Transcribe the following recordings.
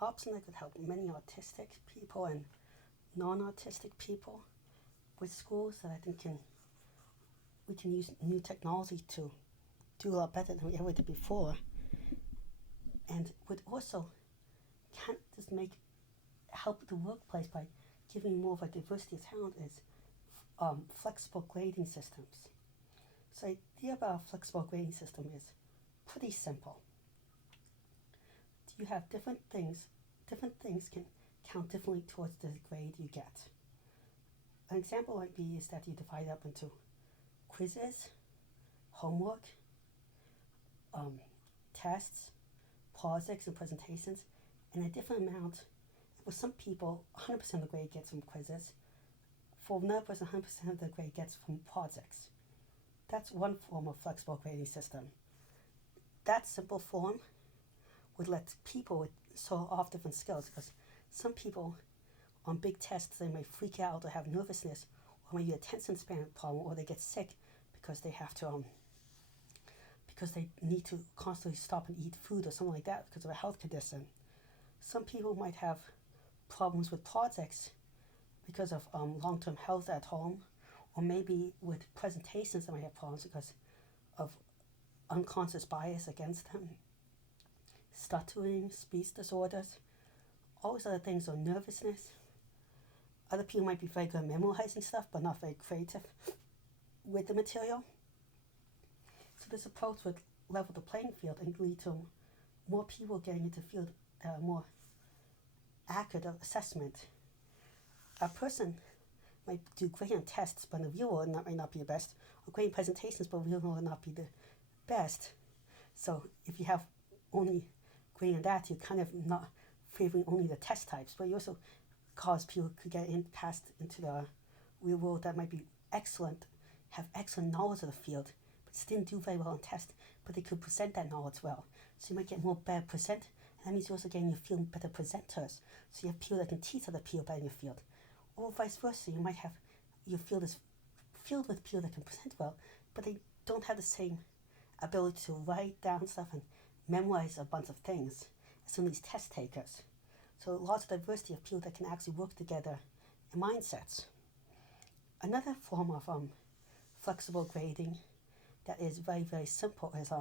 option that could help many autistic people and non-autistic people with schools that I think we can use new technology to do a lot better than we ever did before, and would also can just make help the workplace by giving more of a diversity of talent is flexible grading systems. So the idea about a flexible grading system is pretty simple. You have different things. Different things can count differently towards the grade you get. An example might be is that you divide up into quizzes, homework, tests, projects, and presentations, and a different amount. For some people, 100% of the grade gets from quizzes. For another person, 100% of the grade gets from projects. That's one form of flexible grading system. That simple form would let people with so off different skills, because some people on big tests they may freak out or have nervousness or maybe a attention span problem, or they get sick because they have to because they need to constantly stop and eat food or something like that because of a health condition. Some people might have problems with projects because of long-term health at home, or maybe with presentations they might have problems because of unconscious bias against them, stuttering, speech disorders, all these other things, or nervousness. Other people might be very good at memorizing stuff but not very creative with the material. So this approach would level the playing field and lead to more people getting into the field more accurate assessment. A person might do great on tests, but in the real world might not be the best, or great in presentations, but in the real world not be the best. So if you have only great in that, you're kind of not favoring only the test types, but you also cause people to get in past into the real world that might be excellent, have excellent knowledge of the field, but still didn't do very well on tests, but they could present that knowledge well. So you might get more better present, and that means you're also getting your field better presenters. So you have people that can teach other people better in your field. Or vice versa, you might have your field is filled with people that can present well, but they don't have the same ability to write down stuff and memorize a bunch of things as some of these test takers. So lots of diversity of people that can actually work together in mindsets. Another form of flexible grading that is very, very simple is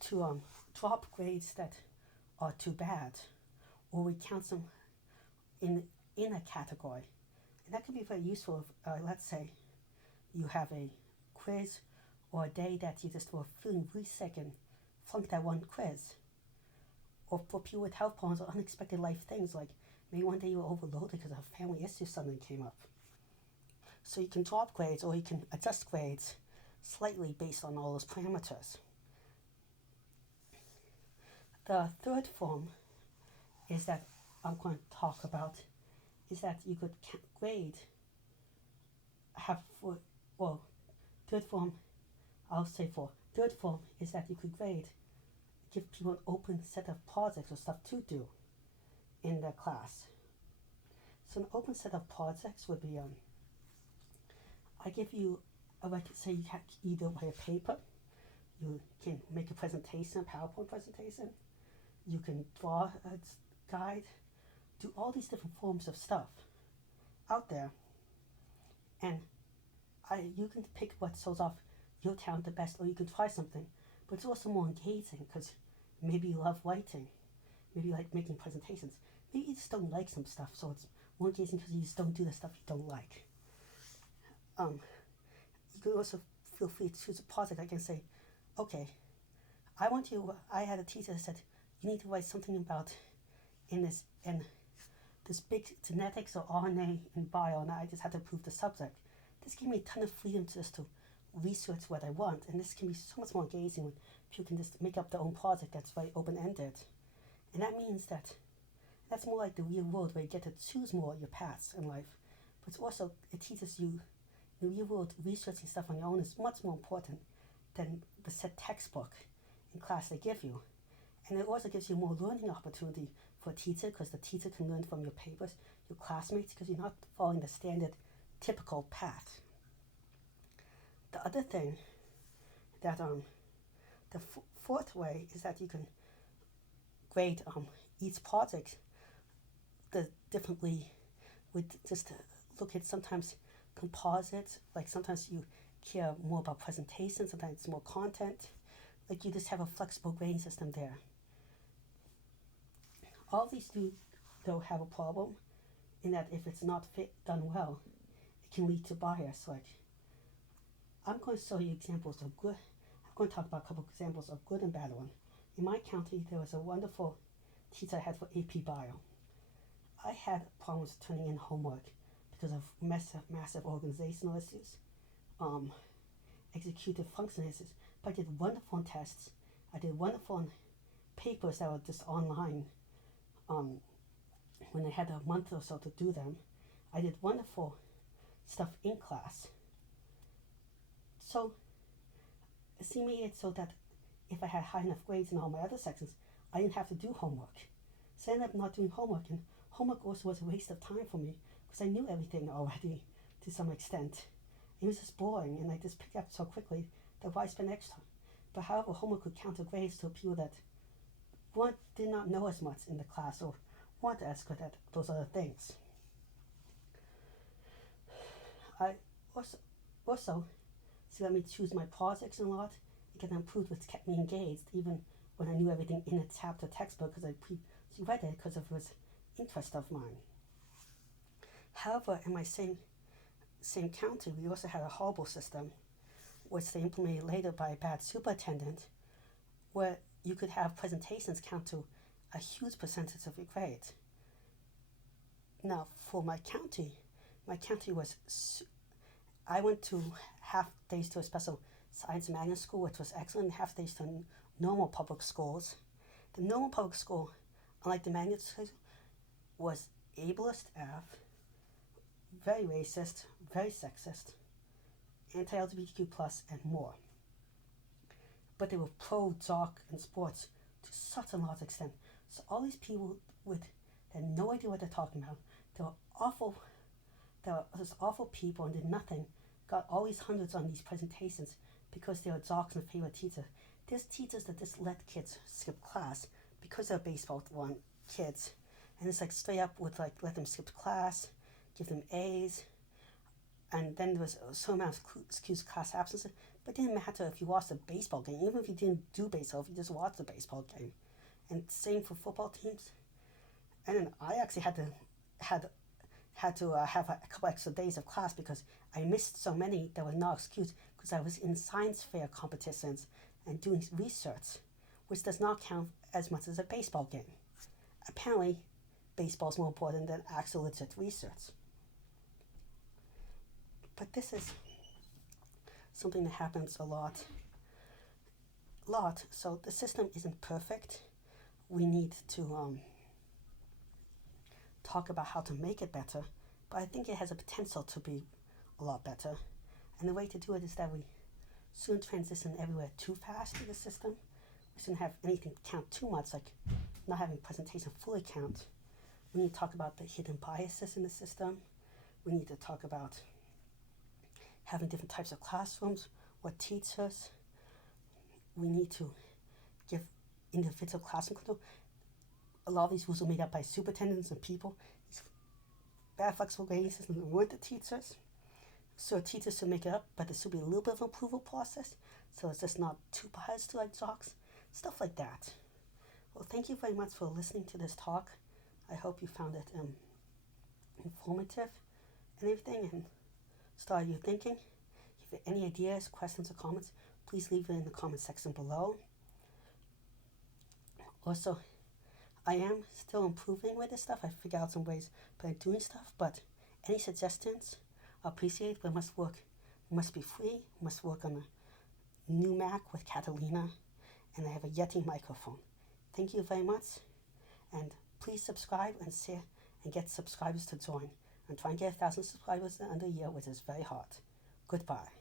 to drop grades that are too bad, or we count them in a category. And that can be very useful if, let's say, you have a quiz or a day that you just were feeling really sick and flunked that one quiz. Or for people with health problems or unexpected life things, like maybe one day you were overloaded because of a family issue, something came up. So you can drop grades or you can adjust grades slightly based on all those parameters. The third form is that I'm going to talk about is that you could grade third form is that you could give people an open set of projects or stuff to do in their class. So an open set of projects would be I give you, like say you can either write a paper, you can make a presentation, a PowerPoint presentation, you can draw a guide, do all these different forms of stuff out there, and you can pick what shows off your talent the best, or you can try something, but it's also more engaging because maybe you love writing, maybe you like making presentations, maybe you just don't like some stuff, so it's more engaging because you just don't do the stuff you don't like. You could also feel free to choose a project. I can say, okay, I had a teacher that said, you need to write something about in this big genetics or RNA and bio, and I just had to prove the subject. This gave me a ton of freedom just to research what I want, and this can be so much more engaging when people can just make up their own project that's very open-ended. And that means that's more like the real world where you get to choose more of your paths in life. But it's also, it teaches you the real world researching stuff on your own is much more important than the set textbook in class they give you. And it also gives you more learning opportunity for a teacher, because the teacher can learn from your papers, your classmates, because you're not following the standard typical path. The other thing that the fourth way is that you can grade each project differently. With just look at sometimes composites, like sometimes you care more about presentation, sometimes it's more content. Like you just have a flexible grading system there. All these do though have a problem in that if it's not done well, it can lead to bias. Like I'm going to show you examples of good. I'm going to talk about a couple of examples of good and bad one. In my county, there was a wonderful teacher I had for AP Bio. I had problems turning in homework because of massive organizational issues, executive function issues. But I did wonderful on tests. I did wonderful on papers that were just online. When I had a month or so to do them, I did wonderful stuff in class. So see me it's so that if I had high enough grades in all my other sections, I didn't have to do homework. So I ended up not doing homework, and homework also was a waste of time for me because I knew everything already to some extent. It was just boring, and I just picked up so quickly that why spend extra? But however, homework could count grades to people that did not know as much in the class or weren't as good at those other things. I also so let me choose my projects a lot. It can improve what's kept me engaged, even when I knew everything in a chapter textbook because I read it because it was interest of mine. However, in my same county, we also had a horrible system, which they implemented later by a bad superintendent, where you could have presentations count to a huge percentage of your grade. Now, for my county was, I went to half days to a special science magnet school, which was excellent, half days to normal public schools. The normal public school, unlike the magnet school, was ableist AF, very racist, very sexist, anti-LGBTQ+, and more. But they were pro-jock and sports to such a large extent. So all these people that had no idea what they're talking about, they were just awful people and did nothing, got all these hundreds on these presentations because they were jocks and favorite teachers. There's teachers that just let kids skip class because they're baseball kids. And it's like straight up would like let them skip class, give them A's, and then there was so amount of excused class absences. But it didn't matter if you watched a baseball game, even if you didn't do baseball, if you just watched the baseball game. And same for football teams. And then I actually had to have a couple extra days of class because I missed so many that were not excused because I was in science fair competitions and doing research, which does not count as much as a baseball game. Apparently, baseball is more important than actual legit research. But this is something that happens a lot. So the system isn't perfect. We need to talk about how to make it better, but I think it has a potential to be a lot better. And the way to do it is that we shouldn't transition everywhere too fast to the system. We shouldn't have anything count too much, like not having presentation fully count. We need to talk about the hidden biases in the system. We need to talk about having different types of classrooms, what teachers. We need to give individual classroom control. A lot of these rules are made up by superintendents and people. These bad flexible grading systems weren't the teachers. So teachers should make it up, but there should be a little bit of an approval process. So it's just not too biased to like jocks. Stuff like that. Well, thank you very much for listening to this talk. I hope you found it informative and everything and started you thinking. If you have any ideas, questions, or comments, please leave it in the comment section below. Also, I am still improving with this stuff. I figured out some ways by doing stuff, but any suggestions are appreciated. But must be free. Must work on a new Mac with Catalina, and I have a Yeti microphone. Thank you very much, and please subscribe and share and get subscribers to join. I'm trying to get 1,000 subscribers under a year, which is very hard. Goodbye.